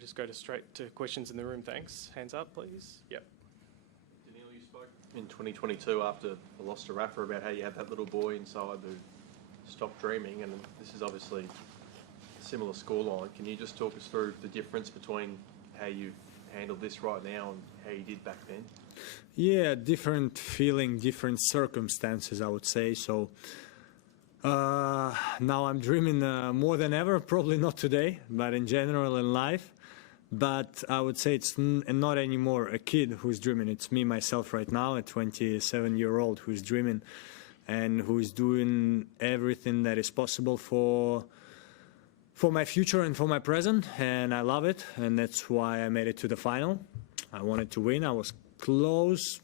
We'll just go straight to questions in the room. Thanks. Hands up, please. Yep. Daniil, you spoke in 2022 after the loss to Rafa about how you had that little boy inside who stopped dreaming, and this is obviously a similar scoreline. Can you just talk us through the difference between how you've handled this right now and how you did back then? Yeah, different feeling, different circumstances, I would say. So now I'm dreaming more than ever, probably not today, but in general in life. But I would say it's not anymore a kid who's dreaming. It's me, myself right now, a 27-year-old who's dreaming and who's doing everything that is possible for my future and for my present. And I love it. And that's why I made it to the final. I wanted to win. I was close.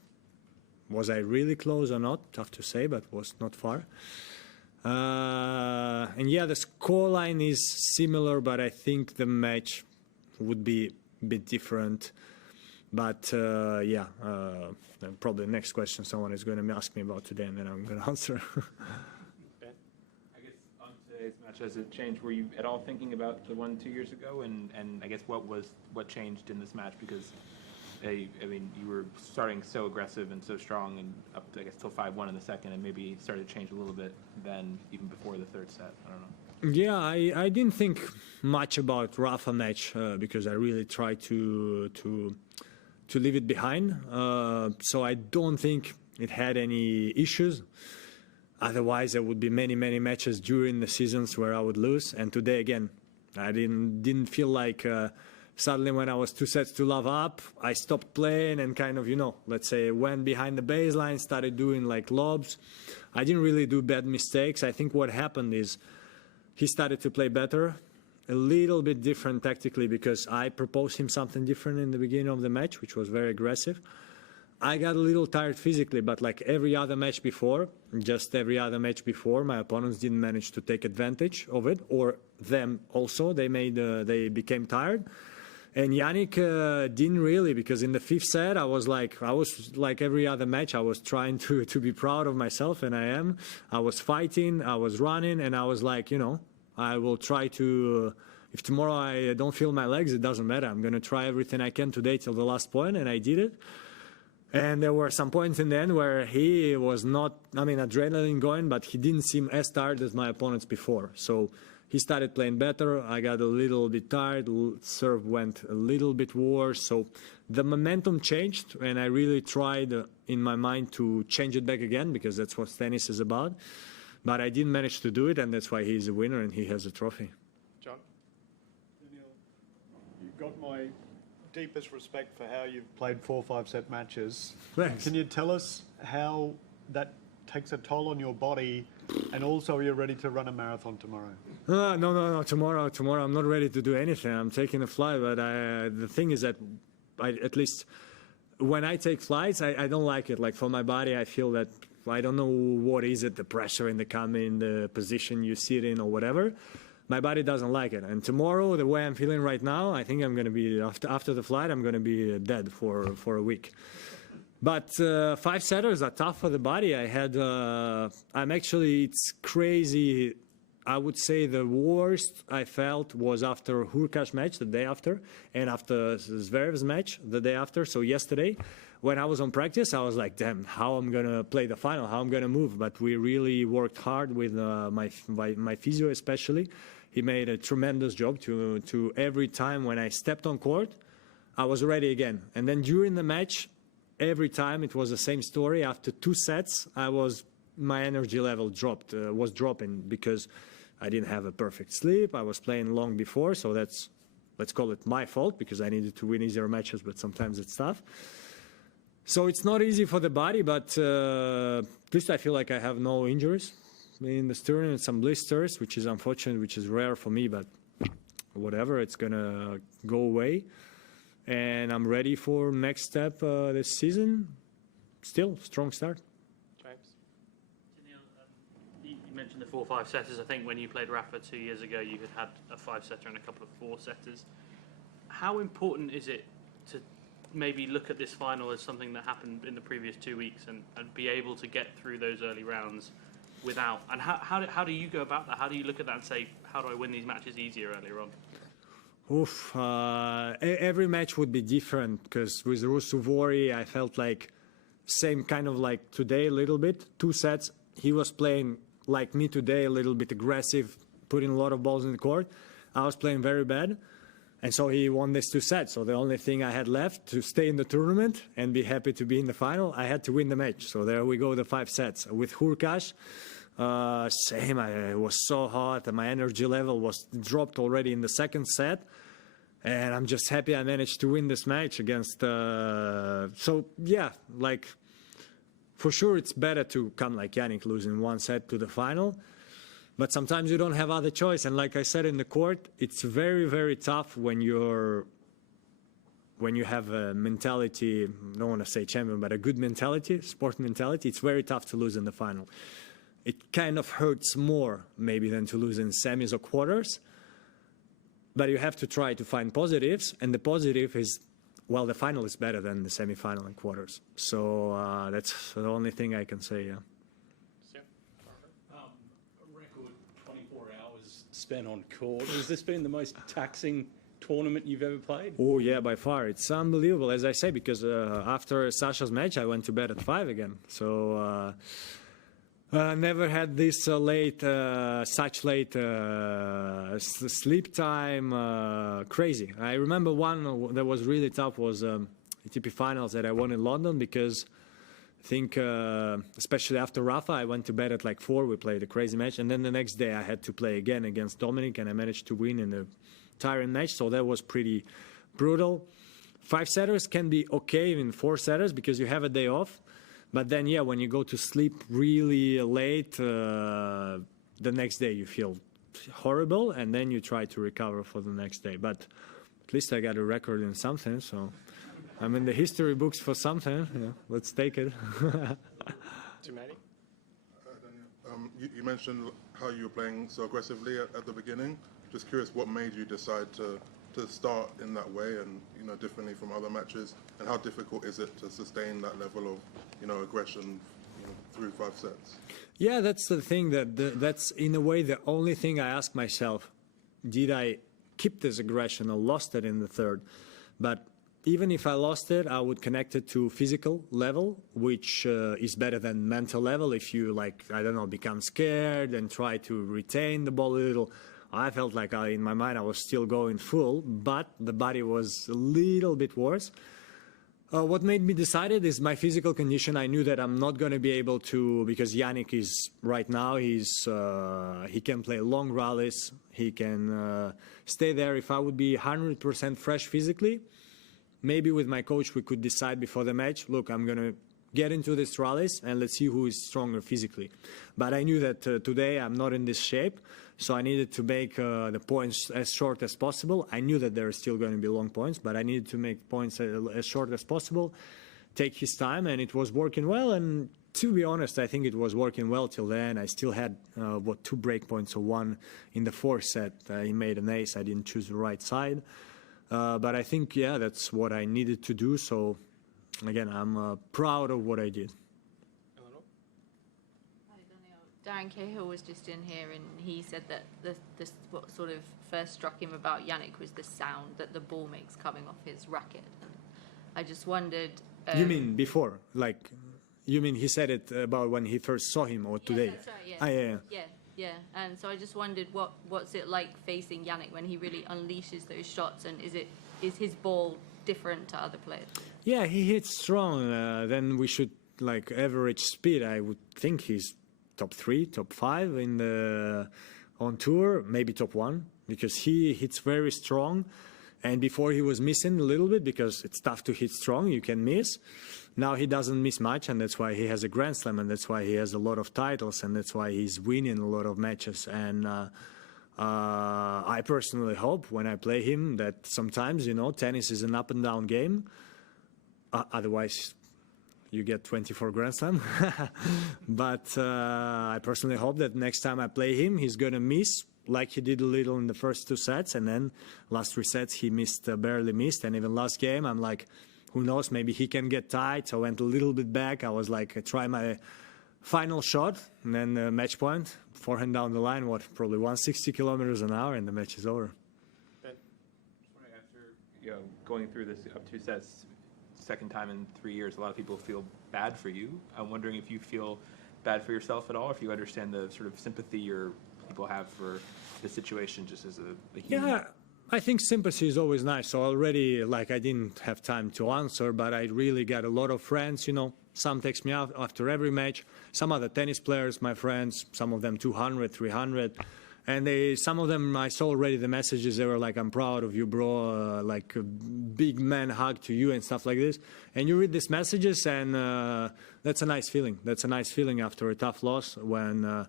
Was I really close or not? Tough to say, but was not far. And yeah, the scoreline is similar, but I think the match would be a bit different. But yeah, probably the next question someone is going to ask me about today, and then I'm going to answer. I guess on today's match, has it changed? Were you at all thinking about the one 2 years ago? And I guess what changed in this match? Because I mean, you were starting so aggressive and so strong, and up to, I guess, till 5-1 in the second, and maybe it started to change a little bit then, even before the third set. I don't know. Yeah, I didn't think much about Rafa match because I really tried to leave it behind. So I don't think it had any issues. Otherwise, there would be many matches during the seasons where I would lose. And today again, I didn't feel like suddenly when I was 2 sets to love up, I stopped playing and kind of, let's say, went behind the baseline, started doing like lobs. I didn't really do bad mistakes. I think what happened is he started to play better, a little bit different tactically because I proposed him something different in the beginning of the match, which was very aggressive. I got a little tired physically, but like every other match before, my opponents didn't manage to take advantage of it, or them also. They became tired. And Yannick didn't really, because in the 5th set, I was like every other match, I was trying to be proud of myself, and I am. I was fighting, I was running, and I was like, I will try to, if tomorrow I don't feel my legs, it doesn't matter. I'm going to try everything I can today till the last point, and I did it. And there were some points in the end where he was not, adrenaline going, but he didn't seem as tired as my opponents before. So he started playing better. I got a little bit tired. Serve went a little bit worse. So the momentum changed, and I really tried in my mind to change it back again because that's what tennis is about. But I didn't manage to do it, and that's why he's a winner and he has a trophy. John? Daniil, you've got my deepest respect for how you've played 4 5-set matches. Thanks. Can you tell us how that takes a toll on your body, and also you're ready to run a marathon tomorrow? No. Tomorrow I'm not ready to do anything. I'm taking a flight, but the thing is that at least when I take flights, I don't like it. Like for my body, I feel that I don't know what is it, the pressure in the cabin, the position you sit in or whatever. My body doesn't like it. And tomorrow, the way I'm feeling right now, I think I'm going to be, after the flight, I'm going to be dead for a week. But 5-setters are tough for the body. It's crazy. I would say the worst I felt was after Hurkacz match the day after, and after Zverev's match the day after. So yesterday, when I was on practice, I was like, damn, how I'm going to play the final, how I'm going to move. But we really worked hard with my physio especially. He made a tremendous job to every time when I stepped on court, I was ready again. And then during the match, every time it was the same story. After 2 sets, my energy level was dropping because I didn't have a perfect sleep. I was playing long before, so let's call it my fault because I needed to win easier matches, but sometimes it's tough. So it's not easy for the body, but at least I feel like I have no injuries in the sternum and some blisters, which is unfortunate, which is rare for me, but whatever, it's going to go away. And I'm ready for next step this season. Still, strong start. James? Daniil, you mentioned the 4-5 setters. I think when you played Rafa 2 years ago, you had a 5-setter and a couple of 4-setters. How important is it to maybe look at this final as something that happened in the previous 2 weeks and be able to get through those early rounds without? And how do you go about that? How do you look at that and say, how do I win these matches easier earlier on? Oof, every match would be different because with Rusuvori, I felt like same kind of like today a little bit. 2 sets, he was playing like me today, a little bit aggressive, putting a lot of balls in the court. I was playing very bad. And so he won these 2 sets. So the only thing I had left to stay in the tournament and be happy to be in the final, I had to win the match. So there we go, the 5 sets. With Hurkacz, same, I was so hot and my energy level was dropped already in the 2nd set. And I'm just happy I managed to win this match against... so, yeah, like, for sure it's better to come like Yannick, losing 1 set to the final. But sometimes you don't have other choice. And like I said in the court, it's very, very tough when you have a mentality, I don't want to say champion, but a good mentality, sport mentality. It's very tough to lose in the final. It kind of hurts more maybe than to lose in semis or quarters. But you have to try to find positives, and the positive is, well, the final is better than the semi-final and quarters. So that's the only thing I can say, yeah. A record 24 hours spent on court. Has this been the most taxing tournament you've ever played? Oh, yeah, by far. It's unbelievable, as I say, because after Sasha's match, I went to bed at 5 again. So... never had this such late sleep time, crazy. I remember one that was really tough was ATP Finals that I won in London because I think, especially after Rafa, I went to bed at like 4, we played a crazy match, and then the next day I had to play again against Dominic, and I managed to win in a tiring match, so that was pretty brutal. 5-setters can be okay in 4-setters because you have a day off. But then, yeah, when you go to sleep really late, the next day you feel horrible, and then you try to recover for the next day. But at least I got a record in something, so I'm in the history books for something. Yeah, let's take it. Dumani? Daniil, you mentioned how you were playing so aggressively at the beginning. Just curious, what made you decide to start in that way and, differently from other matches? And how difficult is it to sustain that level of, aggression through 5 sets? Yeah, that's the thing that's in a way the only thing I ask myself. Did I keep this aggression or lost it in the 3rd? But even if I lost it, I would connect it to physical level, which is better than mental level. If you become scared and try to retain the ball a little. I felt like in my mind I was still going full, but the body was a little bit worse. What made me decided is my physical condition. I knew that I'm not going to be able to, because Yannick is right now, he can play long rallies, he can stay there. If I would be 100% fresh physically, maybe with my coach we could decide before the match, look, I'm going to get into these rallies and let's see who is stronger physically. But I knew that today I'm not in this shape, so I needed to make the points as short as possible. I knew that there are still going to be long points, but I needed to make points as short as possible, take his time, and it was working well. And to be honest, I think it was working well till then. I still had, 2 break points, or 1 in the 4th set. He made an ace. I didn't choose the right side. But I think, yeah, that's what I needed to do. So, again, I'm proud of what I did. Darren Cahill was just in here, and he said that what sort of first struck him about Yannick was the sound that the ball makes coming off his racket. And I just wondered... you mean before? Like, you mean he said it about when he first saw him, or today? Yes, that's right, yeah. Yeah. And so I just wondered what's it like facing Yannick when he really unleashes those shots, and is his ball different to other players? Yeah, he hits strong. Then we should, like, average speed. I would think he's top 3, top 5 on tour, maybe top 1, because he hits very strong. And before he was missing a little bit, because it's tough to hit strong, you can miss. Now he doesn't miss much, and that's why he has a Grand Slam, and that's why he has a lot of titles, and that's why he's winning a lot of matches. And I personally hope when I play him that sometimes, tennis is an up and down game. Otherwise, you get 24 Grand Slam. But I personally hope that next time I play him, he's going to miss, like he did a little in the first 2 sets. And then last 3 sets, he barely missed. And even last game, I'm like, who knows, maybe he can get tight. So I went a little bit back. I was like, I try my final shot, and then match point, forehand down the line, probably 160 kilometers an hour, and the match is over. going through this up 2 sets, second time in 3 years, a lot of people feel bad for you. I'm wondering if you feel bad for yourself at all, if you understand the sort of sympathy your people have for the situation just as a human. Yeah, I think sympathy is always nice. So already, like, I didn't have time to answer, but I really got a lot of friends, Some text me out after every match. Some other tennis players, my friends, some of them 200, 300. And some of them, I saw already the messages, they were like, I'm proud of you, bro, like a big man hug to you and stuff like this. And you read these messages and that's a nice feeling. That's a nice feeling after a tough loss when,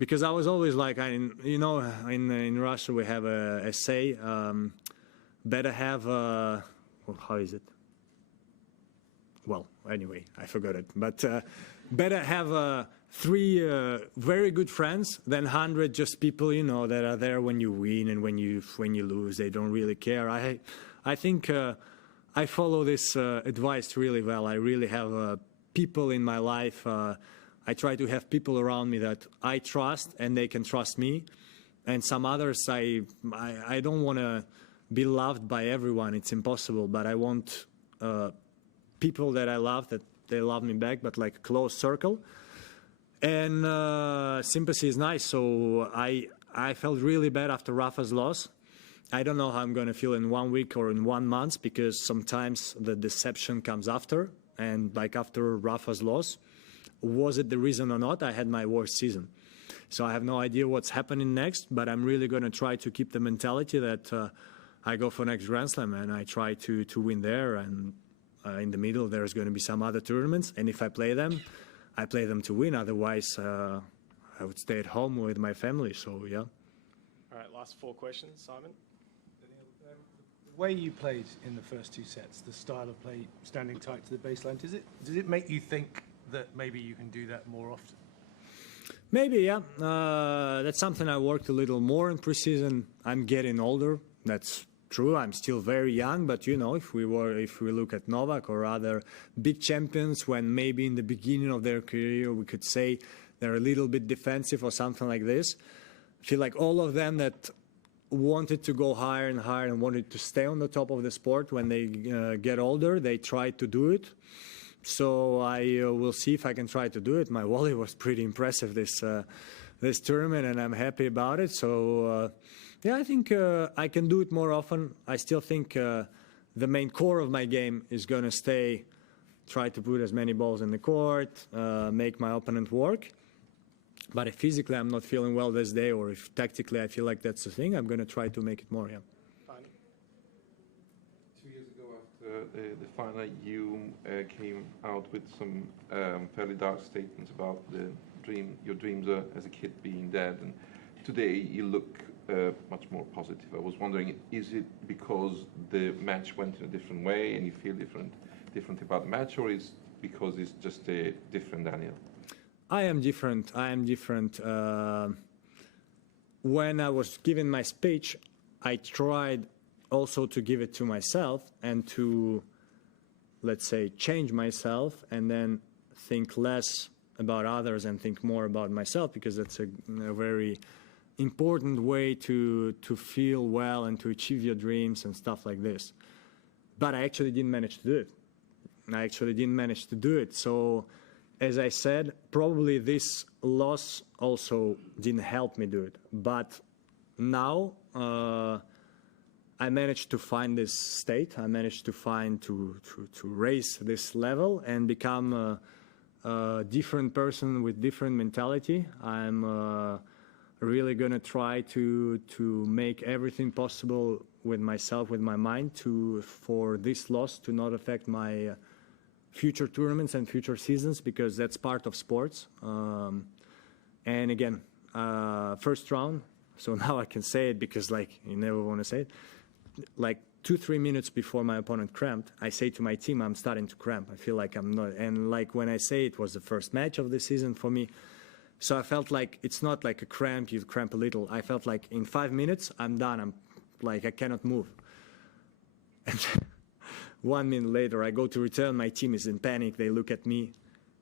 because I was always like, in Russia we have a say, better have, how is it? Well, anyway, I forgot it. But better have 3 very good friends than 100 just people, that are there when you win and when you lose. They don't really care. I think I follow this advice really well. I really have people in my life. I try to have people around me that I trust and they can trust me. And some others, I don't want to be loved by everyone. It's impossible. But I want people that I love, that they love me back, but like a close circle. And sympathy is nice. So I felt really bad after Rafa's loss. I don't know how I'm going to feel in 1 week or in 1 month, because sometimes the deception comes after. And like after Rafa's loss, was it the reason or not? I had my worst season. So I have no idea what's happening next, but I'm really going to try to keep the mentality that I go for next Grand Slam and I try to win there. And in the middle, there's going to be some other tournaments. And if I play them, I play them to win. Otherwise, I would stay at home with my family. So, yeah. All right, last 4 questions. Simon? The way you played in the first 2 sets, the style of play, standing tight to the baseline, does it make you think that maybe you can do that more often? Maybe, yeah. That's something I worked a little more in preseason. I'm getting older. That's true. I'm still very young, but if we look at Novak or other big champions, when maybe in the beginning of their career we could say they're a little bit defensive or something like this, I feel like all of them that wanted to go higher and higher and wanted to stay on the top of the sport, when they get older, they try to do it. So I will see if I can try to do it. My volley was pretty impressive this tournament, and I'm happy about it. So. Yeah, I think I can do it more often. I still think the main core of my game is going to try to put as many balls in the court, make my opponent work. But if physically I'm not feeling well this day, or if tactically I feel like that's the thing, I'm going to try to make it more, yeah. Fine. 2 years ago after the final, you came out with some fairly dark statements about your dreams as a kid being dead. And today you look much more positive. I was wondering, is it because the match went in a different way and you feel different about the match, or is because it's just a different Daniil? I am different. When I was giving my speech, I tried also to give it to myself and to, let's say, change myself and then think less about others and think more about myself, because that's a very important way to feel well and to achieve your dreams and stuff like this. But I actually didn't manage to do it. So, as I said, probably this loss also didn't help me do it. But now I managed to find this state. I managed to raise this level and become a different person with different mentality. I'm really going to try to make everything possible with myself, with my mind, for this loss to not affect my future tournaments and future seasons, because that's part of sports. And again, first round, so now I can say it, because you never want to say it. 2-3 minutes before my opponent cramped, I say to my team, I'm starting to cramp. I feel like I'm not. And when I say it was the first match of the season for me, so I felt like it's not like a cramp, you cramp a little. I felt like in 5 minutes, I'm done. I cannot move. And 1 minute later, I go to return. My team is in panic. They look at me,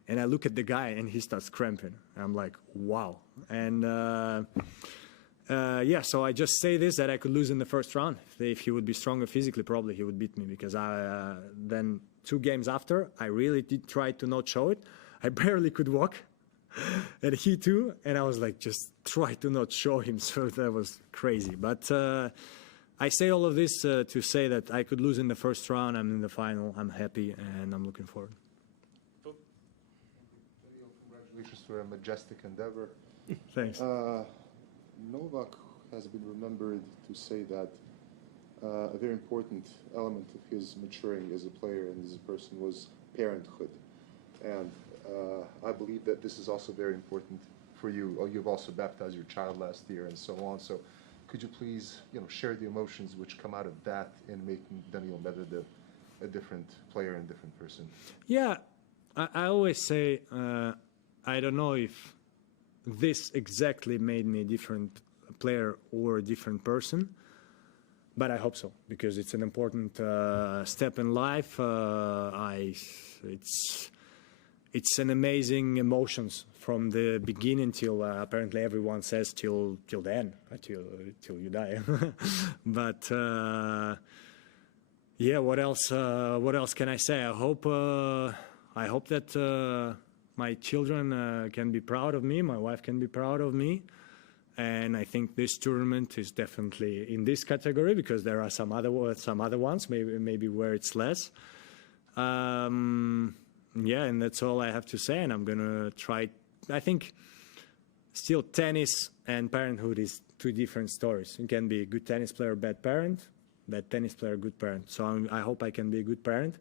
and I look at the guy, and he starts cramping. I'm like, wow. And Yeah, so I just say this, that I could lose in the first round. If he would be stronger physically, probably he would beat me, because then 2 games after, I really did try to not show it. I barely could walk, and he too, and I was like, just try to not show him, so that was crazy. But I say all of this to say that I could lose in the first round, I'm in the final, I'm happy, and I'm looking forward. Congratulations to a majestic endeavor. Thanks. Novak has been remembered to say that a very important element of his maturing as a player and as a person was parenthood. And I believe that this is also very important for you. You've also baptized your child last year and so on. So could you please, share the emotions which come out of that in making Daniil Medvedev a different player and different person? Yeah, I always say, I don't know if this exactly made me a different player or a different person, but I hope so, because it's an important step in life. It's an amazing emotions from the beginning till apparently everyone says till the end, till you die. But yeah, what else can I say? I hope that my children can be proud of me, my wife can be proud of me, and I think this tournament is definitely in this category, because there are some other ones maybe where it's less. Yeah, and that's all I have to say, and I'm gonna try. I think still tennis and parenthood is 2 different stories. You can be a good tennis player, bad parent, bad tennis player, good parent. So I hope I can be a good parent,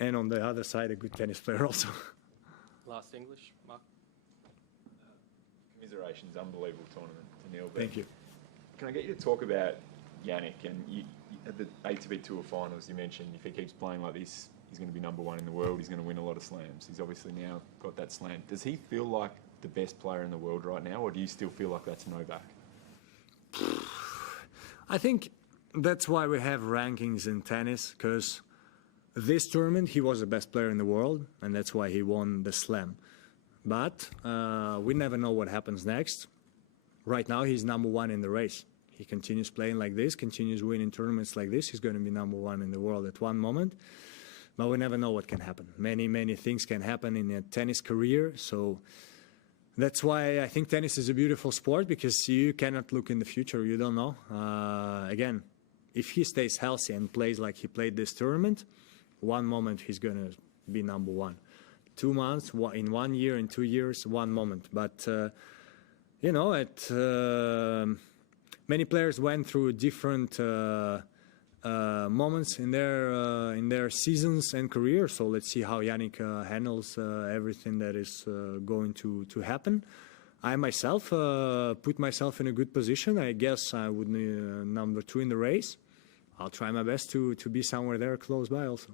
and on the other side, a good tennis player also. Last English, Mark. Commiserations, unbelievable tournament, Daniil. Thank you. Can I get you to talk about Yannick? And you at the ATP Tour finals, you mentioned if he keeps playing like this, he's going to be #1 in the world. He's going to win a lot of slams. He's obviously now got that slam. Does he feel like the best player in the world right now, or do you still feel like that's Novak? I think that's why we have rankings in tennis, because this tournament he was the best player in the world, and that's why he won the slam. But we never know what happens next. Right now he's #1 in the race. He continues playing like this, continues winning tournaments like this, he's going to be #1 in the world at one moment. But we never know what can happen. Many things can happen in a tennis career. So that's why I think tennis is a beautiful sport, because you cannot look in the future. You don't know. Again, if he stays healthy and plays like he played this tournament, one moment he's going to be #1. 2 months, in 1 year, in 2 years, one moment. But, many players went through different moments in their seasons and careers. So let's see how Yannick handles everything that is going to happen. I myself put myself in a good position. I guess I would be #2 in the race. I'll try my best to be somewhere there close by also.